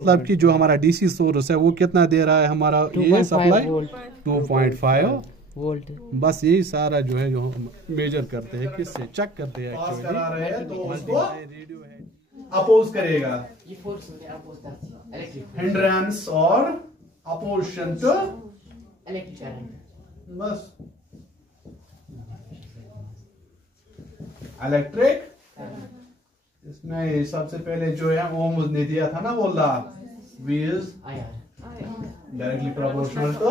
मतलब कि जो हमारा डीसी सोर्स है वो कितना दे रहा है हमारा ये सप्लाई 2.5 वोल्ट। बस यही सारा जो है जो हम मेजर करते हैं किससे चेक करते हैं पास करा रहे हैं तो उसको रेडियो है अपोज करेगा ये फोर्स होते हैं अपोज करते हैं इलेक्ट्रिक हिंड्रेंस और अपोजिशन टू इलेक्ट्रिक करंट। बस इलेक्ट्रिक इसमें सबसे पहले जो है ओम्स ने दिया था ना वो law V is directly proportional to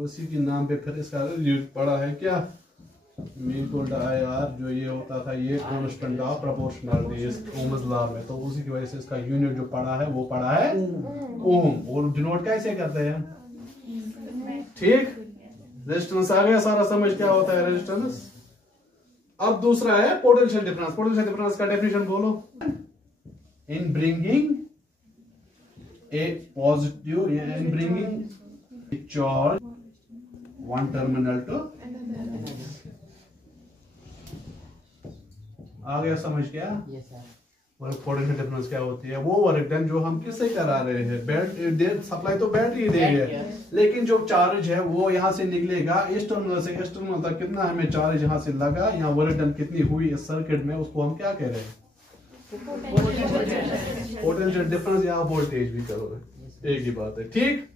उसी के नाम पे फिर इसका पढ़ा है क्या IR जो ये होता था ये कांस्टेंट ऑफ प्रोपोर्शनलिटी इस ओम्स लॉ में, तो उसी की वजह से इसका यूनिट जो पढ़ा है वो पढ़ा है ओम। और डिनोट कैसे करते हैं? ठीक, रेजिस्टेंस आ गया सारा समझ क्या होता है रेजिस्टेंस। अब दूसरा है पोटेंशियल डिफरेंस। पोटेंशियल डिफरेंस का डेफिनेशन बोलो। In bringing a positive in bringing charge one terminal to आ गया समझ क्या? Yes sir. और पोटेंशियल डिफरेंस क्या होती है? वो वर्क डन जो हम किससे करा रहे हैं, बैटरी सप्लाई तो बैटरी दे रही है, लेकिन जो चार्ज है वो यहाँ से निकलेगा इस टर्मिनल से इस टर्मिनल तक कितना हमें चार्ज यहाँ से लगा, यहाँ वर्क डन कितनी हुई इस सर्किट में, उसको हम क्या कह रहे हैं? पोटेंशियल डिफरेंस या वोल्टेज भी करो, एक ही बात है। ठीक,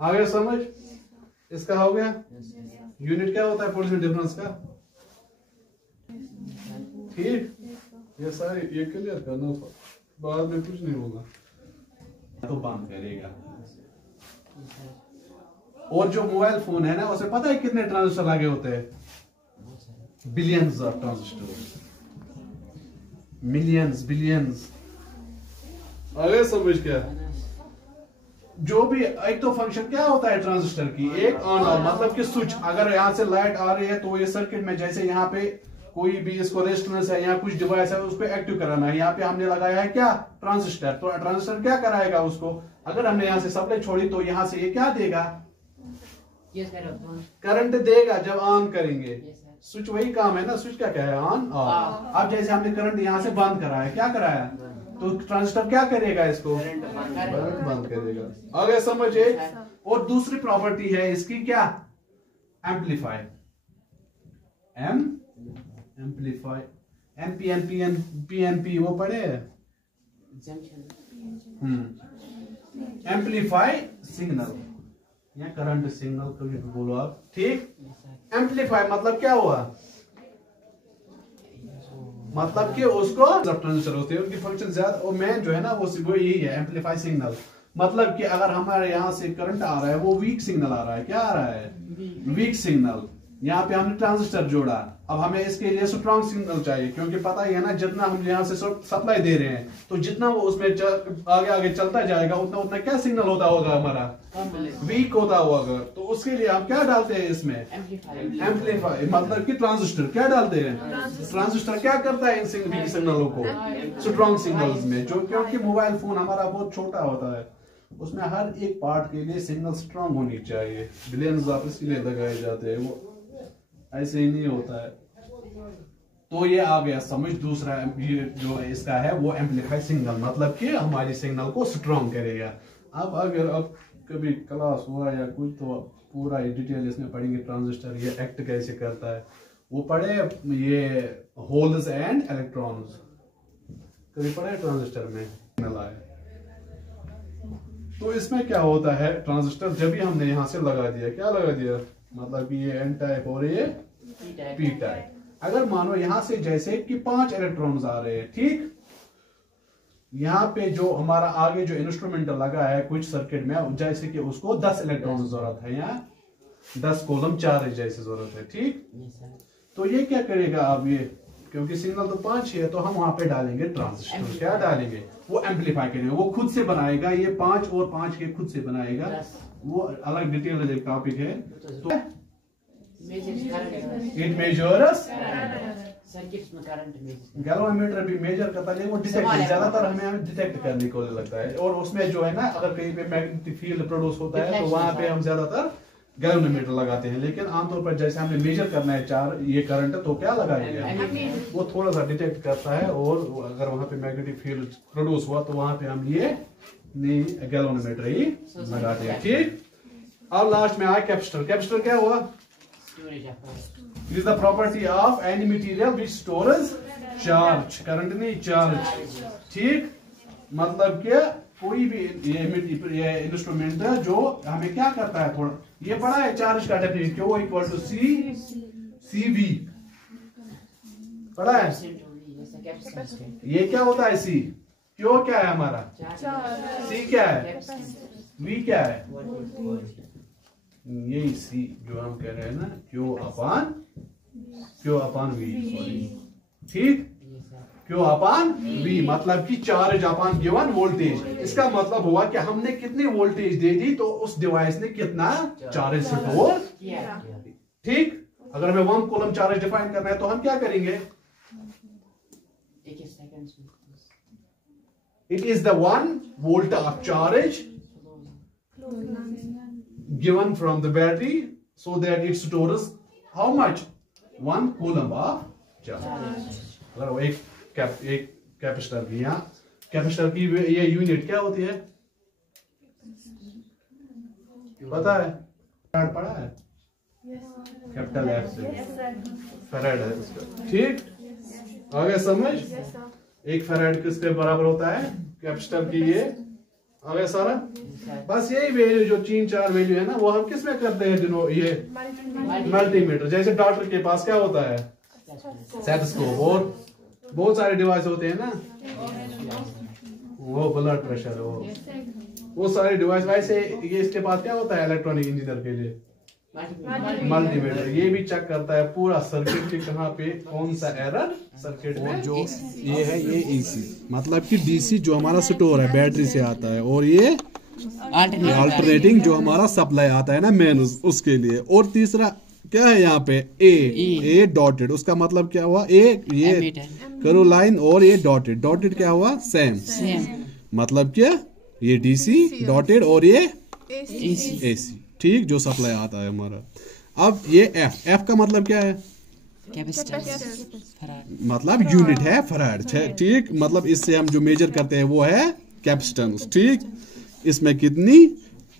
आ गया समझ? इसका हो गया। यूनिट क्या होता है पोटेंशियल डिफरेंस का? ठीक, ये सारे ये क्लियर करना, बाद में कुछ नहीं होगा तो बंद करेगा। और जो मोबाइल फोन है ना उसे पता है कितने ट्रांजिस्टर लगे होते हैं? Billions of transistor, millions billions. अरे समझ क्या? जो भी एक तो फंक्शन क्या होता है ट्रांजिस्टर की, एक ऑन ऑफ, मतलब कि स्विच। अगर यहाँ से लाइट आ रही है तो ये सर्किट में जैसे यहाँ पे कोई भी इसको रेजिस्टेंस है या कुछ डिवाइस है उसको एक्टिव कराना है, यहाँ पे हमने लगाया है क्या? ट्रांजिस्टर। तो ट्रांजिस्टर क्या कराएगा उसको? अगर हमने यहाँ से सप्लाई छोड़ी तो यहाँ से ये क्या देगा? करंट देगा जब ऑन करेंगे। स्विच वही काम है ना, स्विच क्या है? On off. अब जैसे हमने करंट यहाँ से बंद कराया, क्या कराया? तो ट्रांजिस्टर क्या करेगा? इसको करंट बंद करेगा। आगे समझे? और दूसरी प्रॉपर्टी है इसकी क्या? एम्पलीफाई। एम्पलीफाई एमपी वो पढ़े? एम्पलीफाई सिग्नल या करंट सिग्नल कभी भी बोलो आप। ठीक, एम्पलीफाई मतलब क्या हुआ? मतलब कि उसको ट्रांजिस्टर होते हैं उनकी फंक्शन ज्यादा और मेन जो है ना वो यही है एम्पलीफाई सिग्नल। मतलब कि अगर हमारे यहाँ से करंट आ रहा है वो वीक सिग्नल आ रहा है, क्या आ रहा है? Weak signal. यहाँ पे हमने ट्रांजिस्टर जोड़ा, अब हमें इसके लिए स्ट्रॉन्ग सिग्नल चाहिए, क्योंकि पता ही है ना जितना हम यहाँ से सप्लाई दे रहे हैं तो जितना वो उसमें आगे आगे चलता जाएगा उतना उतना क्या सिग्नल होता होगा हमारा? वीक होता होगा। तो उसके लिए हम क्या डालते हैं इसमें? एम्पलीफाई मतलब कि ट्रांजिस्टर। क्या डालते हैं? ट्रांजिस्टर क्या करता है इन सिग्नलों को स्ट्रॉन्ग सिग्नल्स में, जो क्योंकि मोबाइल फोन हमारा बहुत छोटा होता है उसमें हर एक पार्ट के लिए सिग्नल स्ट्रॉन्ग होनी चाहिए। बिलियंस ऑफ इसलिए लगाए जाते हैं, वो ऐसे ही नहीं होता है। तो ये आ गया समझ। दूसरा ये जो इसका है वो एम्पलीफाई सिग्नल, मतलब कि हमारी सिग्नल को स्ट्रॉन्ग करेगा। अब अगर अब कभी क्लास हुआ या कुछ तो पूरा डिटेल इसमें पढ़ेंगे ट्रांजिस्टर ये एक्ट कैसे करता है। वो पढ़े ये होल्स एंड इलेक्ट्रॉन्स, कभी पढ़े ट्रांजिस्टर में सिग्नल आए। तो इसमें क्या होता है, ट्रांजिस्टर जब भी हमने यहाँ से लगा दिया, क्या लगा दिया? मतलब कि ये एन टाइप और ये पी टाइप। अगर मानो यहाँ से जैसे कि 5 इलेक्ट्रॉन्स आ रहे हैं, ठीक, यहाँ पे जो हमारा आगे जो इंस्ट्रूमेंट लगा है कुछ सर्किट में जैसे कि उसको 10 इलेक्ट्रॉन जरूरत है, यहाँ 10 कॉलम चार्ज जैसे जरूरत है। ठीक, तो ये क्या करेगा? अब ये क्योंकि सिग्नल तो 5 ही है तो हम वहां पे डालेंगे ट्रांजिस्टर। क्या डालेंगे? वो एम्पलीफाई करेगा, वो खुद से बनाएगा। ये 5 और 5 के खुद से बनाएगा, वो अलग डिटेल टॉपिक है। तो इट मेजर्स गैल्वेनोमीटर भी मेजर करता है, वो डिटेक्ट ज्यादातर हमें डिटेक्ट करने को लगता है। और उसमें जो है ना अगर कहीं पे मैग्नेटिक फील्ड प्रोड्यूस होता है तो वहां पे हम ज्यादातर गैल्वेनोमीटर लगाते हैं। लेकिन आमतौर पर जैसे हमने मेजर करना है चार ये करंट तो क्या लगाएंगे, वो थोड़ा सा डिटेक्ट करता है। और अगर वहां पे मैग्नेटिक फील्ड प्रोड्यूस हुआ तो वहां पे हम ये नहीं गैल्वेनोमीटर ही लगाते हैं, ठीक। अब लास्ट में आया कैपेसिटर। कैपेसिटर क्या हुआ? Storage of power. It is the property of any material which stores charge, current नहीं चार्ज, ठीक। मतलब कि कोई भी ये इंस्ट्रूमेंट जो हमें क्या करता है, थोड़ा ये पढ़ा है चार्ज का definition, Q equal to CV पढ़ा है। Yes, a capacitance. ये क्या होता है C? Q क्या है हमारा? C क्या है? V क्या है? यही C जो हम कह रहे हैं ना, Q अपान V, ठीक। Q अपान V मतलब कि चार्ज अपान गिवन वोल्टेज। इसका मतलब हुआ कि हमने कितनी वोल्टेज दे दी तो उस डिवाइस ने कितना चार्ज स्टोर, ठीक। अगर हमें 1 कूलम चार्ज डिफाइन करना है तो हम क्या करेंगे? It is the 1 volt of charge given from the battery so that it stores how much? 1 coulomb of charge. अगर वो एक कैपेसिटर की, यहाँ कैपेसिटर की ये यूनिट क्या होती है पता है? फैराड पढ़ा है? कैपिटल F से फैराड है उसका, ठीक। आगे समझ? एक फैराड किसके बराबर होता है? कैपेसिटर की ये आगे सारा। बस यही वैल्यू जो 3-4 वैल्यू है ना, वो हम किस में करते हैं दिनों, ये मल्टीमीटर। जैसे डॉक्टर के पास क्या होता है? स्टेथोस्कोप, और बहुत सारे डिवाइस होते हैं ना, वो ब्लड प्रेशर, वो सारे डिवाइस। वैसे ये इसके पास क्या होता है इलेक्ट्रॉनिक इंजीनियर के लिए? मल्टीमीटर। ये भी चेक करता है पूरा सर्किट के कहाँ पे कौन सा एरर सर्किट में। जो ये है ये AC मतलब कि DC जो हमारा स्टोर है बैटरी से आता है, और ये अल्टरनेटिंग जो हमारा सप्लाई आता है ना मेन उसके लिए। और तीसरा क्या है यहाँ पे? A डॉटेड, उसका मतलब क्या हुआ? ये करो लाइन, और ये डॉटेड क्या हुआ? सेम मतलब क्या? ये DC डॉटेड और ये AC, ठीक, जो सप्लाई आता है हमारा। अब ये F का मतलब क्या है? मतलब यूनिट है फराड, ठीक। मतलब इससे हम जो मेजर करते हैं वो है कैपेसिटेंस, ठीक। इसमें कितनी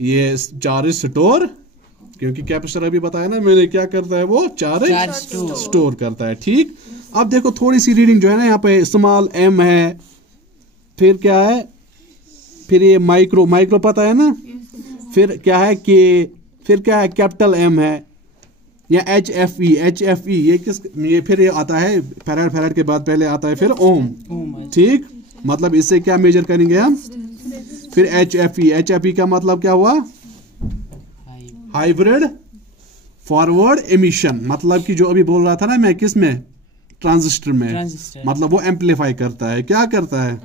ये चार्ज स्टोर, क्योंकि कैपेसिटर अभी बताया ना मैंने क्या करता है, वो चार्ज स्टोर करता है, ठीक। अब देखो थोड़ी सी रीडिंग जो है ना, यहाँ पे स्मॉल m है, फिर क्या है, फिर ये माइक्रो पता है ना, फिर क्या है K, फिर क्या है कैपिटल M है, या HFE ये फिर ये आता है फैराड के बाद पहले आता है फिर ओम, ठीक। मतलब इससे क्या मेजर करेंगे हम? फिर HFE का मतलब क्या हुआ? हाइब्रिड फॉरवर्ड एमिशन, मतलब कि जो अभी बोल रहा था ना मैं, किस में? ट्रांजिस्टर में। मतलब वो एम्पलीफाई करता है, क्या करता है?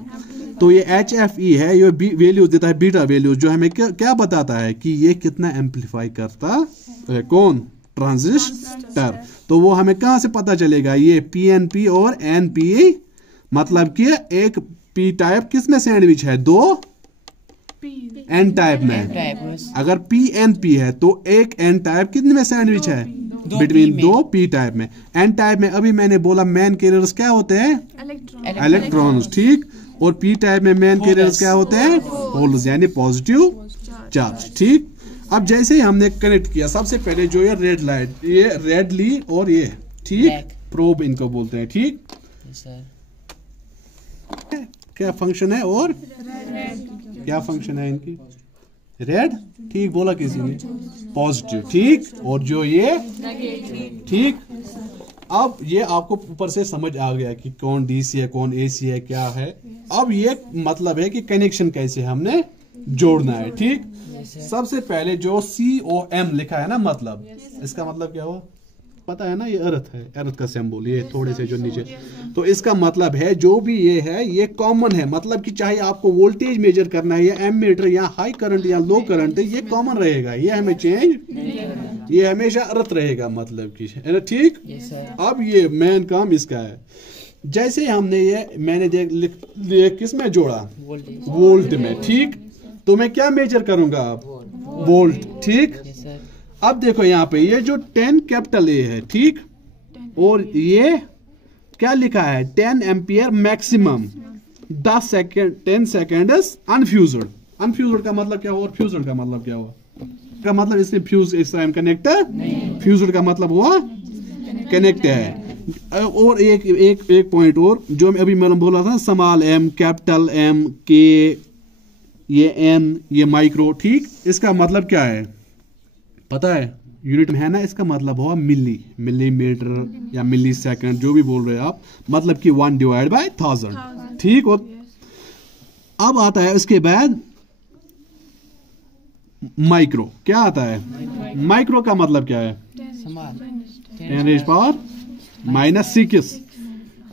तो ये HFE है, ये वैल्यू देता है बीटा वैल्यू, जो हमें क्या बताता है कि ये कितना एम्पलीफाई करता है, कौन? ट्रांजिस्टर। तो वो हमें कहां से पता चलेगा? ये PNP और NPE, मतलब कि एक P टाइप किस में सैंडविच है? 2 N टाइप में। अगर PNP है तो एक N टाइप कितने में सैंडविच है? बिटवीन 2 P टाइप में। N टाइप में अभी मैंने बोला मेन कैरियर्स क्या होते हैं? इलेक्ट्रॉन्स, ठीक। और P टाइप में मेन कैरियर्स क्या होते हैं? होल्स, यानी पॉजिटिव चार्ज, ठीक। अब जैसे ही हमने कनेक्ट किया, सबसे पहले जो ये रेड लाइट, ये रेड ली और ये, ठीक, प्रोब इनको बोलते हैं, ठीक। क्या फंक्शन है और क्या फंक्शन है इनकी? रेड, ठीक बोला किसी ने, पॉजिटिव, ठीक। और जो ये ठीक। अब ये आपको ऊपर से समझ आ गया कि कौन DC है कौन AC है क्या है। अब ये मतलब है कि कनेक्शन कैसे हमने जोड़ना है, ठीक। सबसे पहले जो COM लिखा है ना, मतलब इसका मतलब क्या हुआ पता है ना? ये अर्थ है, अर्थ का सिंबल, ये थोड़े से जो नीचे। तो इसका मतलब है जो भी ये है ये कॉमन है, मतलब कि चाहे आपको वोल्टेज मेजर करना है या एमीटर या हाई करंट या लो करंट, ये कॉमन रहेगा, ये हमें चेंज, ये हमेशा अर्थ रहेगा, मतलब कि है ना, ठीक। अब ये मेन काम इसका है। जैसे हमने ये मैंने देख किस में जोड़ा? वोल्ट में, ठीक। तो मैं क्या मेजर करूंगा? वोल्ट, ठीक। अब देखो यहाँ पे ये जो 10 कैपिटल A है, ठीक, और ये क्या लिखा है? 10 ampere maximum, 10 second unfused, unfused का मतलब क्या हुआ और फ्यूज्ड का मतलब क्या हुआ? का मतलब इसमें फ्यूज इस टाइम कनेक्ट है, फ्यूज्ड का मतलब हुआ कनेक्ट है। और एक पॉइंट और जो अभी मैंने बोला था, स्मॉल एम, कैपिटल एम, के, ये एन, ये माइक्रो, ठीक, इसका मतलब क्या है पता है? यूनिट में है ना, इसका मतलब हुआ मिलीमीटर या मिली सेकंड, जो भी बोल रहे हैं आप, मतलब कि 1 डिवाइड बाय 1000, ठीक। और अब आता है उसके बाद माइक्रो। क्या आता है माइक्रो का मतलब क्या है? 10⁻⁻⁶,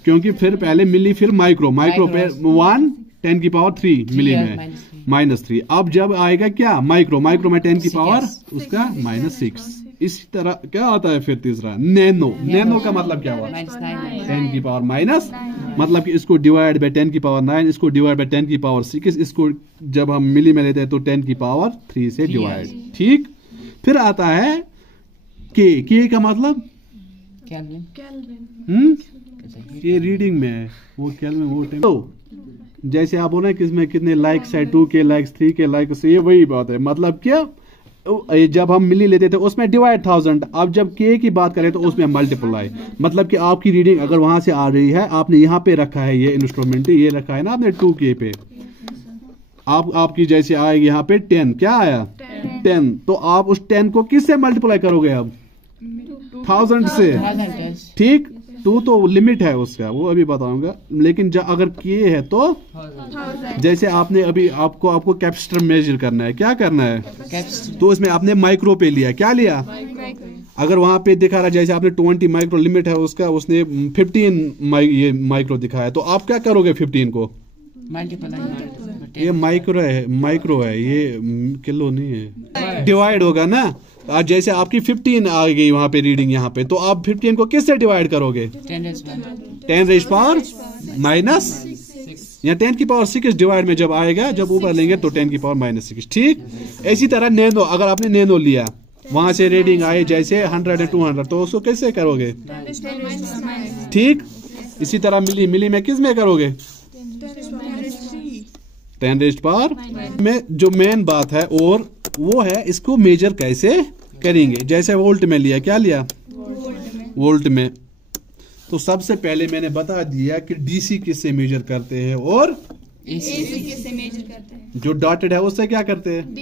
क्योंकि फिर पहले मिली फिर माइक्रो, माइक्रो पे 1 10⁻³ मिली में -3। अब जब आएगा क्या माइक्रो, माइक्रो में 10 की पावर उसका -6। इसी तरह क्या आता है फिर तीसरा नैनो। नैनो का मतलब क्या हुआ? 10 की पावर माइनस, मतलब कि इसको डिवाइड बाय 10 की पावर 9, इसको डिवाइड बाय 10 की पावर 6, इसको जब हम मिली में लेते हैं तो 10 की पावर 3 से डिवाइड, ठीक। फिर आता है के का मतलब ये रीडिंग में है, वो केल्विन वो तो जैसे आप बोले किसमें कितने लाइक्स है, 2K लाइक्स, 3K लाइक्स, ये वही बात है। मतलब क्या जब हम मिली लेते थे उसमें डिवाइड 1000, अब जब के की बात करें तो उसमें मल्टीप्लाई, मतलब कि आपकी रीडिंग अगर वहां से आ रही है, आपने यहाँ पे रखा है ये इंस्ट्रूमेंट, ये रखा है ना आपने 2K पे, आपकी जैसे आएगी यहाँ पे 10, क्या आया 10, तो आप उस 10 को किससे मल्टीप्लाई करोगे? अब 1000 से, ठीक। 2 तो लिमिट है उसका, वो अभी बताऊंगा, लेकिन जब अगर किए है तो जैसे आपने अभी आपको कैपेसिटर मेजर करना है, क्या करना है? तो इसमें आपने माइक्रो पे लिया, क्या लिया? अगर वहां पे दिखा रहा जैसे आपने 20 माइक्रो लिमिट है उसका, उसने 15 ये माइक्रो दिखाया, तो आप क्या करोगे 15 को? ये माइक्रो है ये किलो नहीं है, डिवाइड होगा ना। आज जैसे आपकी 15 आ गई वहां पे रीडिंग यहाँ पे, तो आप 15 को किससे डिवाइड करोगे? 10⁻⁻⁻, या 10 की पावर 6 डिवाइड में जब आएगा, जब ऊपर लेंगे तो 10 की पावर -6, ठीक। इसी तरह नैनो, अगर आपने नैनो लिया वहां से रीडिंग आए जैसे 100 या 200, तो उसको कैसे करोगे? ठीक। इसी तरह मिली में किस में करोगे? 10⁻⁻⁻ में। जो मेन बात है और वो है इसको मेजर कैसे करेंगे। जैसे वोल्ट में लिया, क्या लिया? वोल्ट में। तो सबसे पहले मैंने बता दिया कि डीसी किससे मेजर करते हैं और एसी किससे मेजर करते हैं। जो डॉटेड है उससे क्या करते हैं?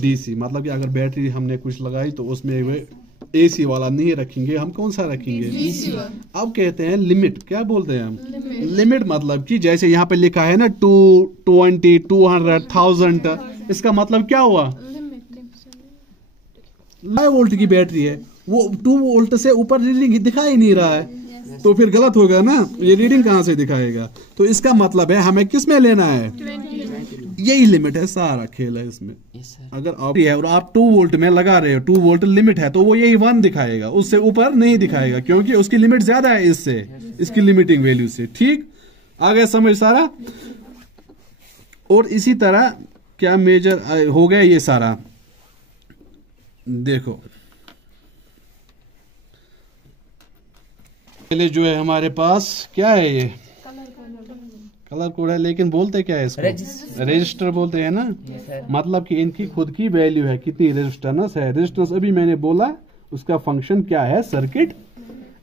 डीसी। मतलब कि अगर बैटरी हमने कुछ लगाई तो उसमें वे एसी वाला नहीं रखेंगे, हम कौन सा रखेंगे? डीसी। अब कहते हैं लिमिट, क्या बोलते हैं हम? लिमिट मतलब कि जैसे यहाँ पे लिखा है ना 220, 200, 1000, इसका मतलब क्या हुआ? 9 वोल्ट की बैटरी है, वो 2 वोल्ट से ऊपर रीडिंग दिखा ही नहीं रहा है, तो फिर गलत होगा ना, ये रीडिंग कहां से दिखाएगा? तो इसका मतलब है हमें किस में लेना है? यही लिमिट है, सारा खेल है इसमें। अगर आप है और आप 2 वोल्ट में लगा रहे हो, 2 वोल्ट लिमिट है, तो वो यही 1 दिखाएगा, उससे ऊपर नहीं दिखाएगा, क्योंकि उसकी लिमिट ज्यादा है इससे, इसकी लिमिटिंग वैल्यू से, ठीक। आ गया समझ सारा। और इसी तरह क्या मेजर हो गया ये सारा। देखो पहले जो है हमारे पास क्या है, ये कलर कोड है, लेकिन बोलते क्या है इसको? रजिस्टर बोलते हैं ना। मतलब कि इनकी खुद की वैल्यू है, कितनी रेजिस्टेंस है। रेजिस्टेंस अभी मैंने बोला उसका फंक्शन क्या है, सर्किट।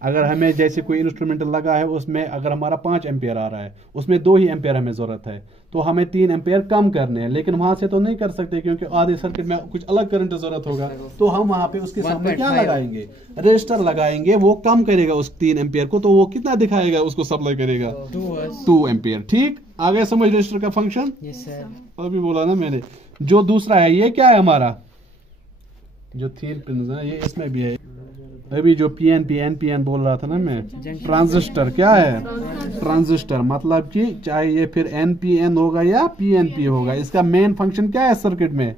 अगर हमें जैसे कोई इंस्ट्रूमेंट लगा है उसमें अगर हमारा 5 एम्पियर आ रहा है, उसमें 2 ही एम्पियर हमें जरूरत है, तो हमें 3 एम्पियर कम करने हैं, लेकिन वहां से तो नहीं कर सकते क्योंकि आधे सर्किट में कुछ अलग करंट जरूरत होगा, तो हम वहां पे उसके सामने क्या लगाएंगे? रेजिस्टर लगाएंगे, वो कम करेगा उस 3 एम्पियर को, तो वो कितना दिखाएगा? उसको सप्लाई करेगा 2 एम्पियर, ठीक। आगे समझ रेजिस्टर का फंक्शन। अभी बोला ना मैंने। जो दूसरा है ये क्या है हमारा, जो 3 पिन है ये इसमें भी है। अभी जो पीएनपी एनपीएन बोल रहा था ना मैं, ट्रांजिस्टर क्या है? ट्रांजिस्टर मतलब कि चाहे ये फिर एनपीएन होगा या पीएनपी होगा, इसका मेन फंक्शन क्या है सर्किट में?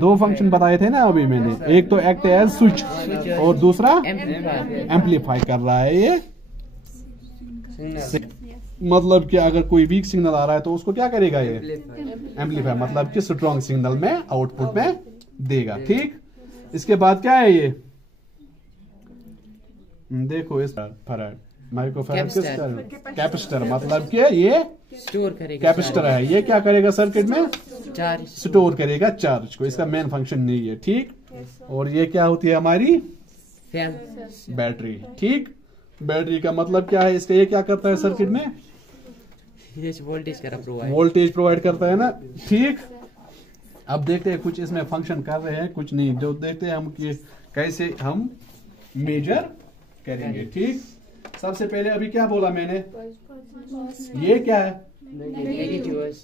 2 फंक्शन बताए थे ना अभी मैंने, एक तो एक्ट एज स्विच और दूसरा एम्पलीफाई कर रहा है ये। मतलब कि अगर कोई वीक सिग्नल आ रहा है तो उसको क्या करेगा ये? एम्पलीफाई, मतलब कि स्ट्रॉन्ग सिग्नल में आउटपुट में देगा, ठीक। इसके बाद क्या है ये? देखो इस फराड माइक्रोफैराड कैपेसिटर, मतलब कि ये स्टोर करेगा, कैपेसिटर है, ये क्या करेगा सर्किट में? चार्ज स्टोर करेगा चार्ज को, इसका मेन फंक्शन नहीं है, ठीक। और ये क्या होती है हमारी बैटरी, ठीक। बैटरी का मतलब क्या है इसका, ये क्या करता है सर्किट में? वोल्टेज प्रोवाइड करता है ना, ठीक। अब देखते हैं कुछ इसमें फंक्शन कर रहे हैं, कुछ नहीं, जो देखते हैं हम कि कैसे हम मेजर करेंगे, ठीक। सबसे पहले अभी क्या बोला मैंने, ये क्या है?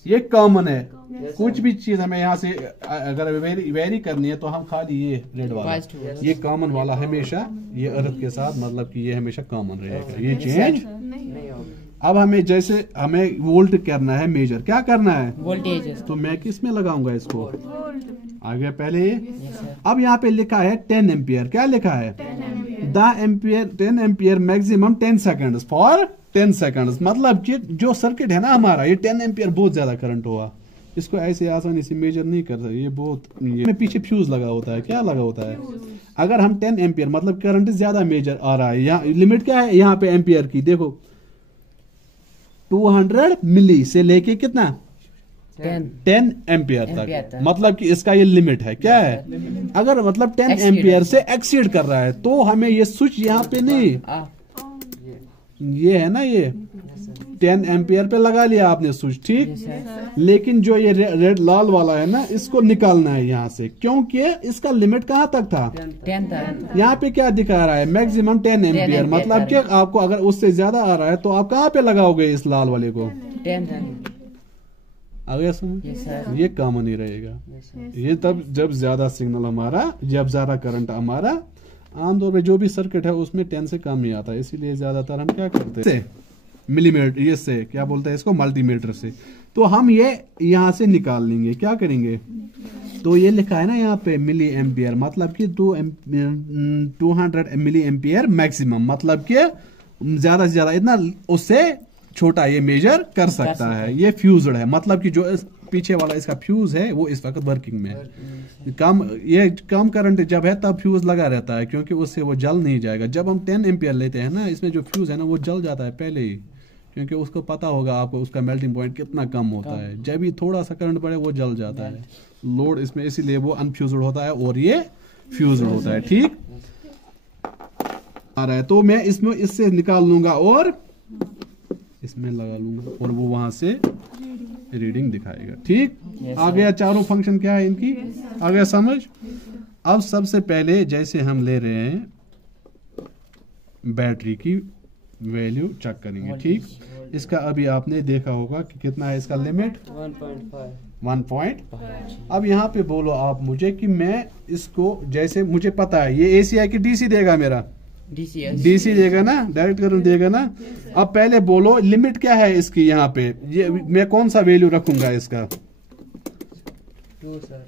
ये कॉमन है। कुछ भी चीज हमें यहाँ से अगर वेरी करनी है तो हम खाली ये रेड वाला, ये कॉमन वाला हमेशा ये अर्थ के साथ, मतलब कि ये हमेशा कॉमन रहेगा, ये चेंज। अब हमें जैसे हमें वोल्ट करना है मेजर, क्या करना है? वोल्टेज। तो मैं किस में लगाऊंगा इसको? आगे पहले ये। अब यहाँ पे लिखा है 10 एम्पियर, क्या लिखा है? 10 ampere maximum 10 second for 10 second, मतलब कि जो सर्किट है ना हमारा, ये 10 एम्पियर बहुत ज्यादा करंट हुआ, इसको ऐसे आसानी से मेजर नहीं कर सकते, ये बहुत ये पीछे फ्यूज लगा होता है, क्या लगा होता है? अगर हम 10 एम्पियर मतलब करंट ज्यादा मेजर आ रहा है, यहाँ लिमिट क्या है यहाँ पे एम्पियर की, देखो 200 मिली से लेके कितना 10 एम्पियर तक, मतलब कि इसका ये लिमिट है, क्या है? अगर मतलब 10 एम्पियर से एक्सीड कर रहा है तो हमें ये स्विच यहाँ पे नहीं, ये है ना, ये 10 एम्पियर पे लगा लिया आपने स्विच, ठीक। लेकिन जो ये रेड लाल वाला है ना, इसको निकालना है यहाँ से, क्योंकि इसका लिमिट कहाँ तक था? 10 था। यहाँ पे क्या दिखा रहा है? मैक्सिमम 10 एम्पियर, मतलब कि आपको अगर उससे ज्यादा आ रहा है तो आप कहाँ पे लगाओगे इस लाल वाले को? 10 था। आगे समझ, ये कॉमन ही रहेगा। ये तब जब ज्यादा सिग्नल हमारा, जब ज्यादा करंट हमारा, आमतौर पे जो भी सर्किट है उसमें 10 से कम ही आता है, इसीलिए ज्यादातर हम क्या करते हैं मिलीमीटर, ये से क्या बोलते हैं इसको, मल्टीमीटर से। तो हम ये यहाँ से निकाल लेंगे, क्या करेंगे? तो ये लिखा है ना यहाँ पे मिली एम्पियर, मतलब कि 200 मिली एम्पियर मैक्सिमम, मतलब कि ज्यादा से ज्यादा इतना, उससे छोटा ये मेजर कर सकता है। ये फ्यूज्ड है, मतलब कि जो पीछे वाला इसका फ्यूज है वो इस वक्त वर्किंग में है। कम करंट जब है तब फ्यूज लगा रहता है, क्योंकि उससे वो जल नहीं जाएगा। जब हम 10 एम्पियर लेते हैं ना, इसमें जो फ्यूज है ना वो जल जाता है पहले ही, क्योंकि उसको पता होगा आपको उसका मेल्टिंग पॉइंट कितना कम होता है। जब ही थोड़ा सा करंट बढ़े वो जल जाता है लोड इसमें, इसीलिए वो अनफ्यूज्ड होता है और ये फ्यूज्ड होता है, ठीक। आ रहा है तो मैं इसमें इससे निकाल लूंगा और इसमें लगा लूंगा और वो वहां से रीडिंग दिखाएगा, ठीक। आ गया चारों फंक्शन क्या है इनकी, आ गया समझ। अब सबसे पहले जैसे हम ले रहे हैं बैटरी की वैल्यू चेक करेंगे, ठीक। इसका अभी आपने देखा होगा कि कितना है इसका लिमिट 1.5। अब यहाँ पे बोलो आप मुझे कि मैं इसको, जैसे मुझे पता है ये एसी है कि डीसी देगा, मेरा डीसी देगा ना, डायरेक्ट करंट देगा ना। अब पहले बोलो लिमिट क्या है इसकी, यहाँ पे ये मैं कौन सा वैल्यू रखूंगा इसका? 2 सर।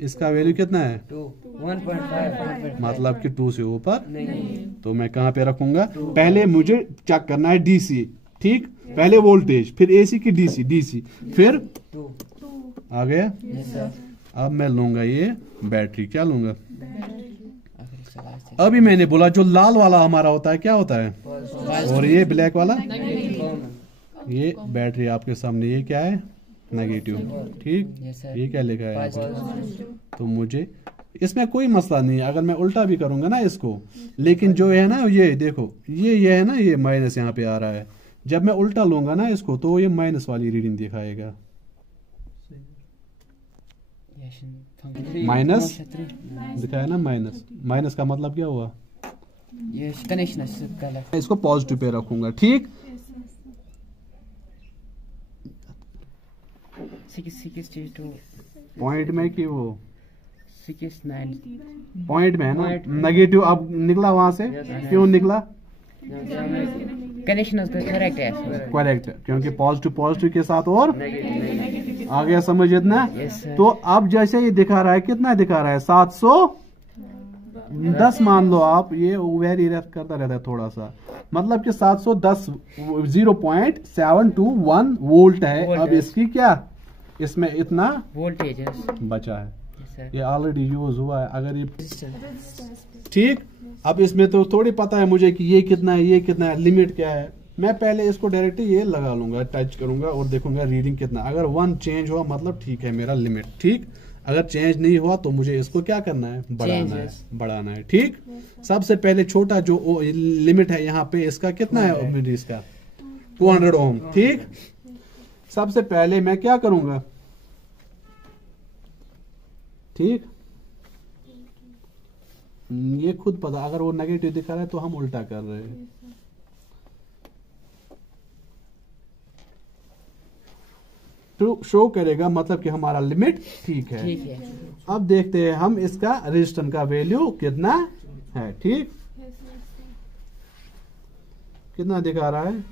इसका वैल्यू कितना है? 1.5, मतलब कि 2 से ऊपर नहीं। तो मैं कहाँ पे रखूंगा? पहले मुझे चेक करना है डीसी, ठीक। पहले वोल्टेज, फिर एसी की डीसी, फिर 2 आ गया। अब मैं लूंगा ये बैटरी, क्या लूंगा? अभी मैंने बोला जो लाल वाला हमारा होता है क्या होता है, और ये ब्लैक वाला, ये बैटरी आपके सामने, ये क्या है? नेगेटिव, ठीक। ये क्या लिखा है? तो मुझे इसमें कोई मसला नहीं है अगर मैं उल्टा भी करूंगा ना इसको, लेकिन जो है ना ये देखो, ये है ना, ये माइनस यहाँ पे आ रहा है। जब मैं उल्टा लूंगा ना इसको तो ये माइनस वाली रीडिंग दिखाएगा, माइनस दिखाया ना, माइनस का मतलब क्या हुआ? ये कनेक्शन इसको पॉजिटिव पे रखूंगा, ठीक। 662 पॉइंट में कि वो 69 पॉइंट में है ना, नेगेटिव अब निकला वहां से, क्यों निकला? कनेक्शन करेक्ट है, करेक्ट, क्योंकि पॉजिटिव के साथ और आ गया समझ इतना। तो अब जैसे ये दिखा रहा है, कितना दिखा रहा है? 710 मान लो आप, ये वेरी करता रहता है थोड़ा सा, मतलब कि 710 0.721 वोल्ट है। अब इसकी क्या, इसमें इतना वोल्टेज बचा है, ये ऑलरेडी यूज हुआ है। अगर ये ठीक, अब इसमें तो थोड़ी पता है मुझे कि ये कितना है, ये कितना है, लिमिट क्या है, मैं पहले इसको डायरेक्टली ये लगा लूंगा, टच करूंगा और देखूंगा रीडिंग कितना। अगर 1 चेंज हुआ मतलब ठीक है मेरा लिमिट, ठीक। अगर चेंज नहीं हुआ तो मुझे इसको क्या करना है, बढ़ाना है, ठीक। सबसे पहले छोटा जो लिमिट है यहाँ पे इसका कितना है, इसका 200 ओम, ठीक। सबसे पहले मैं क्या करूंगा, ठीक, ये खुद पता, अगर वो नेगेटिव दिखा रहा है तो हम उल्टा कर रहे हैं। तो शो करेगा मतलब कि हमारा लिमिट ठीक है। अब देखते हैं हम इसका रेजिस्टेंस का वैल्यू कितना है, ठीक। कितना दिखा रहा है,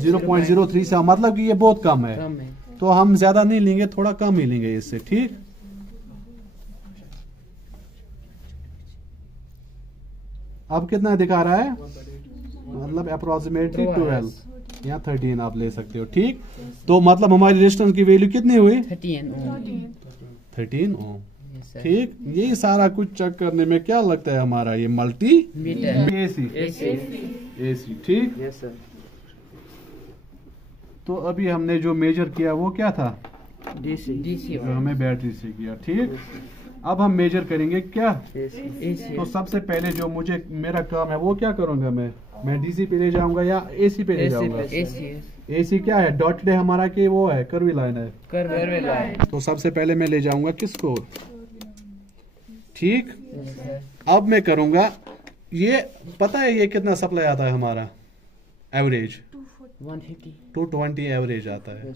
0.03 से, मतलब कि ये बहुत कम है, तो हम ज्यादा नहीं लेंगे, थोड़ा कम ही लेंगे इससे, ठीक। अब कितना दिखा रहा है, मतलब अप्रोक्सीमेटली 12 या 13 आप ले सकते हो, ठीक। तो मतलब हमारी रेजिस्टेंस की वैल्यू कितनी हुई, 13 ओम, ठीक। यही सारा कुछ चेक करने में क्या लगता है हमारा ये मल्टी एसी, ठीक। तो अभी हमने जो मेजर किया वो क्या था, डीसी, हमें बैटरी से किया, ठीक। अब हम मेजर करेंगे क्या, एसी। तो सबसे पहले जो मुझे मेरा काम है वो क्या करूंगा, मैं डीसी पे ले जाऊंगा या एसी पे ले जाऊंगा, एसी क्या है, डॉटेड है हमारा कि वो है कर्वी लाइन है, तो सबसे पहले मैं ले जाऊंगा किसको, ठीक। अब मैं करूंगा, ये पता है ये कितना सप्लाई आता है हमारा, एवरेज 220 एवरेज आता है।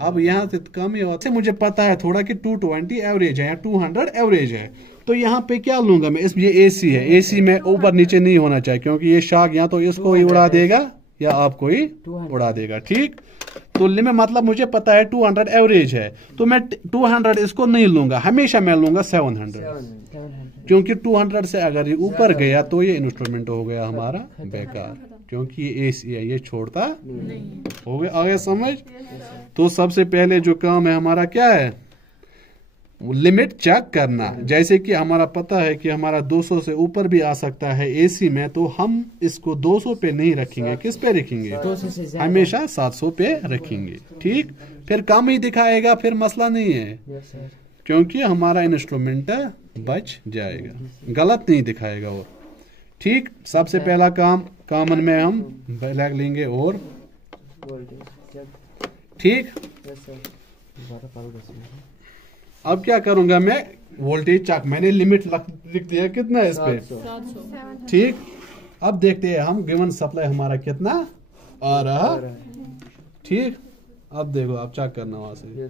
अब यहाँ से कम ही होता है, मुझे पता है थोड़ा कि 220 एवरेज है या 200 एवरेज है, तो यहाँ पे क्या लूंगा मैं, ये एसी है, एसी में ऊपर नीचे नहीं होना चाहिए क्योंकि ये शाक या तो इसको ही उड़ा देगा या आपको ही उड़ा देगा, ठीक। तो लिमिट मतलब मुझे पता है 200 एवरेज है, तो मैं 200 इसको नहीं लूंगा, हमेशा मैं लूंगा 700, क्योंकि 200 से अगर ये ऊपर गया तो ये इंस्ट्रूमेंट हो गया हमारा बेकार, क्योंकि ये एसी है, ये छोड़ता नहीं। हो गया आगे समझ। तो सबसे पहले जो काम है हमारा क्या है, लिमिट चेक करना। जैसे कि हमारा पता है कि हमारा 200 से ऊपर भी आ सकता है एसी में, तो हम इसको 200 पे नहीं रखेंगे, किस पे रखेंगे, हमेशा 700 पे रखेंगे, ठीक। फिर कम ही दिखाएगा, फिर मसला नहीं है, क्योंकि हमारा इंस्ट्रूमेंट बच जाएगा, गलत नहीं दिखाएगा। और ठीक, सबसे पहला काम कॉमन में हम ब्लैक लेंगे और ठीक। अब क्या करूंगा मैं, वोल्टेज चेक, मैंने लिमिट लिख दिया कितना है इस पे, ठीक। अब देखते हैं हम गिवन सप्लाई हमारा कितना आ रहा, ठीक। अब देखो, अब चेक करना वहां से।